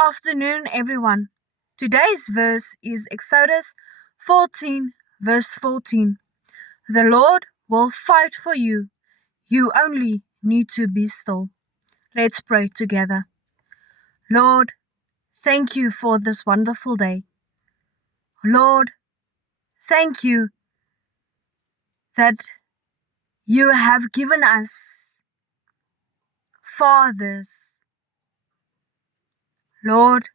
afternoon, everyone. Today's verse is Exodus 14, verse 14. The Lord will fight for you. You only need to be still. Let's pray together. Lord, thank you for this wonderful day. Lord, thank you that you have given us fathers. Lord,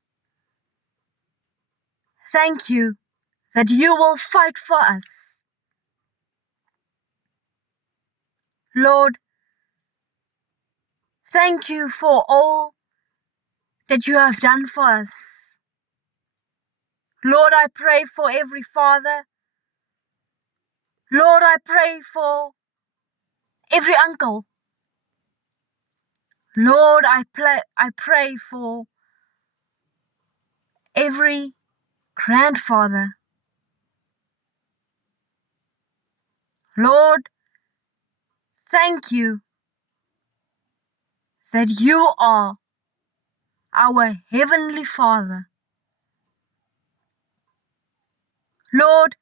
thank you that you will fight for us. Lord, thank you for all that you have done for us. Lord, I pray for every father. Lord, I pray for every uncle. Lord, I pray for every grandfather. Lord, thank you that you are our Heavenly Father. Lord,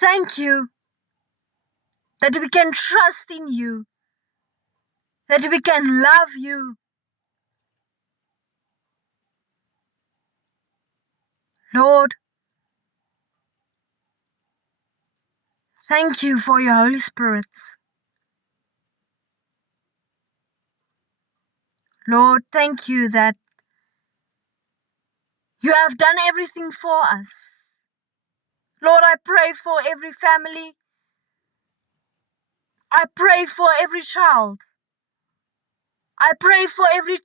thank you that we can trust in you, that we can love you. Lord, thank you for your Holy Spirit. Lord, thank you that you have done everything for us. Lord, I pray for every family. I pray for every child. I pray for every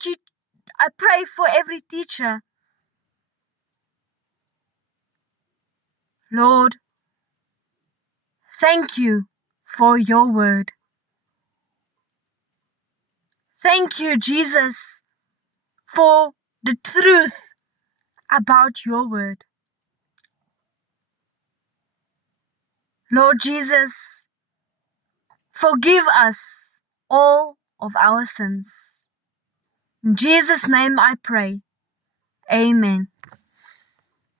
teacher. Lord, thank you for your word. Thank you, Jesus, for the truth about your word. Lord Jesus, forgive us all of our sins. In Jesus' name I pray. Amen.